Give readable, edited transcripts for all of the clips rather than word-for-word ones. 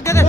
आगे दे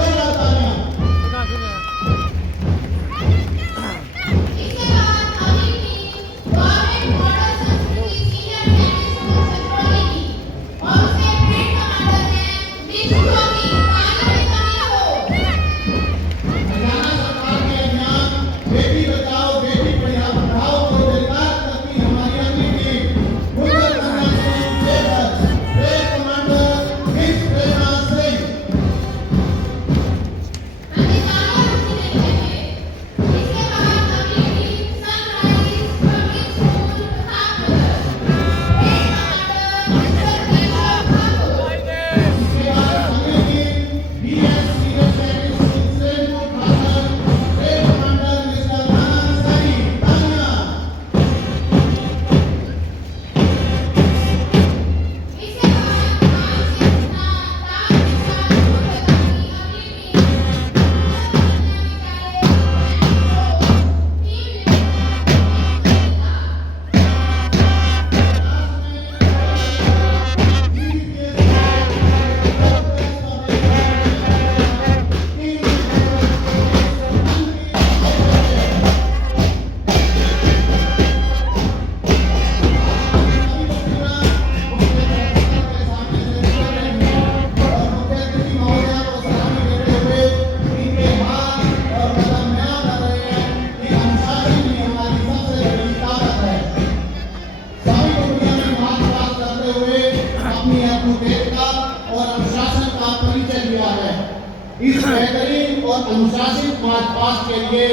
इस बेहतरीन और अनुशासित मार्च पास्ट के लिए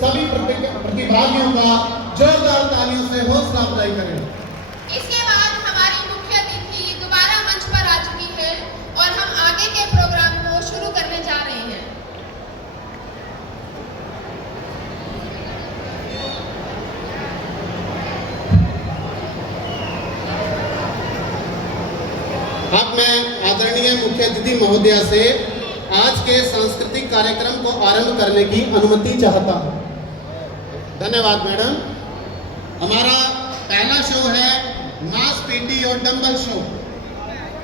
सभी प्रतिभागियों का जोरदार तालियों से हौसला अफजाई करें। इसके बाद हमारी मुख्य अतिथि दोबारा मंच पर आ चुकी है और हम आगे के प्रोग्राम को शुरू करने जा रहे हैं। अब मैं आदरणीय मुख्य अतिथि महोदया से आज के सांस्कृतिक कार्यक्रम को आरंभ करने की अनुमति चाहता हूं। धन्यवाद मैडम। हमारा पहला शो है मास पीटी और डंबल शो।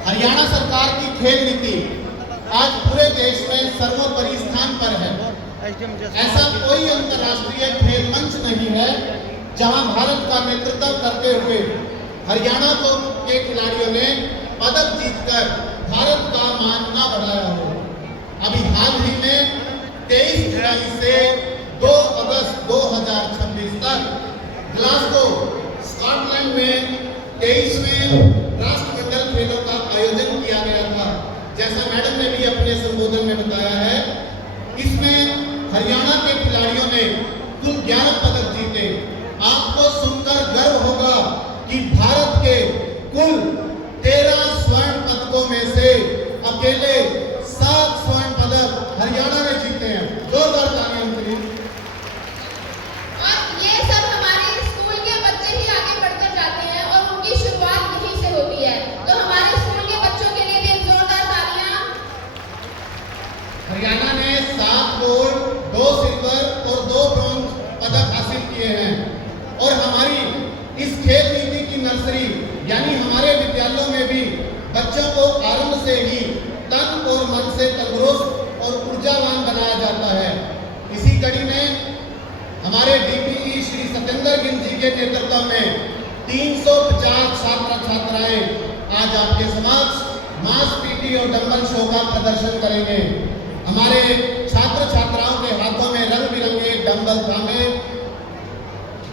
हरियाणा सरकार की खेल नीति आज पूरे देश में सर्वोपरि स्थान पर है। ऐसा कोई अंतर्राष्ट्रीय खेल मंच नहीं है जहां भारत का नेतृत्व करते हुए हरियाणा के खिलाड़ियों ने पदक जीतकर भारत का मान न बढ़ाया हो। अभी हाल ही में 23 जुलाई से 2 अगस्त 2026 तक ग्लासगो स्कॉटलैंड में 23वें राष्ट्रमंडल खेलों का आयोजन किया गया था। जैसा मैडम ने भी अपने संबोधन में बताया है, इसमें हरियाणा के खिलाड़ियों ने कुल 11 पदक जीते। आपको सुनकर गर्व होगा कि भारत के कुल 13 स्वर्ण पदकों में से अकेले 7 स्वर्ण पदक हरियाणा ने जीते हैं। जोरदार तालियां के लिए। और ये सब हमारे स्कूल के बच्चे ही आगे बढ़कर जाते हैं और उनकी शुरुआत यहीं से होती है। तो हमारे स्कूल के बच्चों के लिए भी जोरदार तालियां। हरियाणा ने 7 गोल्ड, 2 सिल्वर और 2 ब्रॉन्ज पदक हासिल किए हैं। और हमारी इस खेल नीति की नर्सरी यानी हमारे विद्यालयों में भी बच्चों को आरंभ से ही तन और मन से तंदुरुस्त और ऊर्जावान बनाया जाता है। इसी कड़ी में हमारे डीपीई श्री सत्येंद्र गिल जी के नेतृत्व में 350 छात्र छात्राएं आज आपके समक्ष मास पीटी और डंबल शो का प्रदर्शन करेंगे। हमारे छात्र छात्राओं के हाथों में रंग बिरंगे डंबल थामे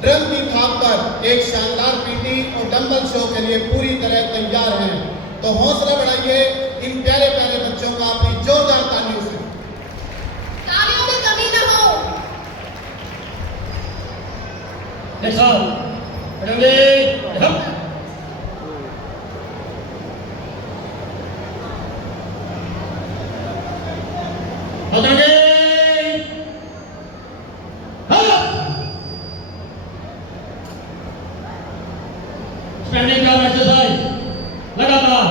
ड्रम की थाप पर एक शानदार पीटी और डंबल शो के लिए पूरी तरह तैयार हैं। तो हौसला बढ़ाइए इन प्यारे प्यारे बच्चों का अपनी जोरदार तालियों से। तालियों में कमी न हो। स्टैंडिंग का एक्सरसाइज लगातार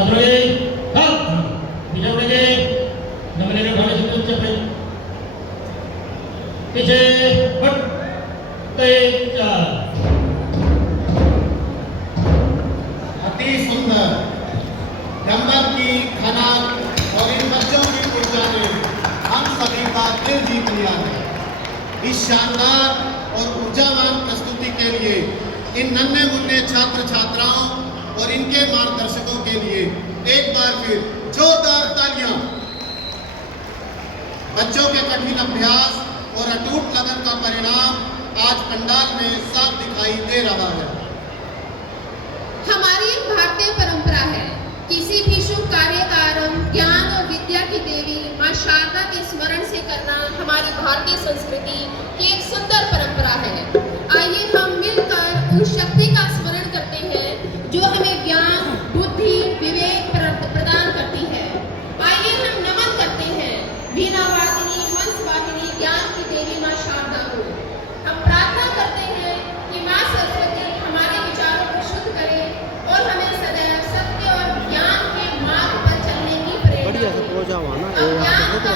छात्रों हाँ पीछे उड़ेंगे नमले ने उठाने से ऊंचे अपने पीछे हट तेज अति सुंदर डंबल की खनक और इन बच्चों की ऊर्जा ने हम सभी का दिल जीत लिया है। इस शानदार और ऊर्जावान प्रस्तुति के लिए इन नन्हे मुन्ने छात्र छात्राओं और इनके मार्गदर्शकों के लिए एक बार फिर जोरदार तालियां। बच्चों के कठिन अभ्यास और अटूट लगन का परिणाम आज पंडाल में साफ दिखाई दे रहा है। हमारी एक भारतीय परंपरा है, किसी भी शुभ कार्य का आरंभ ज्ञान और विद्या की देवी मां शारदा के स्मरण से करना हमारी भारतीय संस्कृति की एक सुंदर परंपरा है। आइए हम मिलकर उस शक्ति का स्मरण करते हैं जो हमें ज्ञान, बुद्धि, विवेक प्रदान करती है। आइए हम नमन करते हैं वीणा वाहिनी, हंस वाहिनी, ज्ञान की देवी मां शारदा को। हम प्रार्थना करते हैं कि मां सरस्वती हमारे विचारों को शुद्ध करे और हमें सदैव सत्य और ज्ञान के मार्ग पर चलने की प्रेरणा दे। बढ़िया से पहुंचा हुआ ना अब ज्ञान का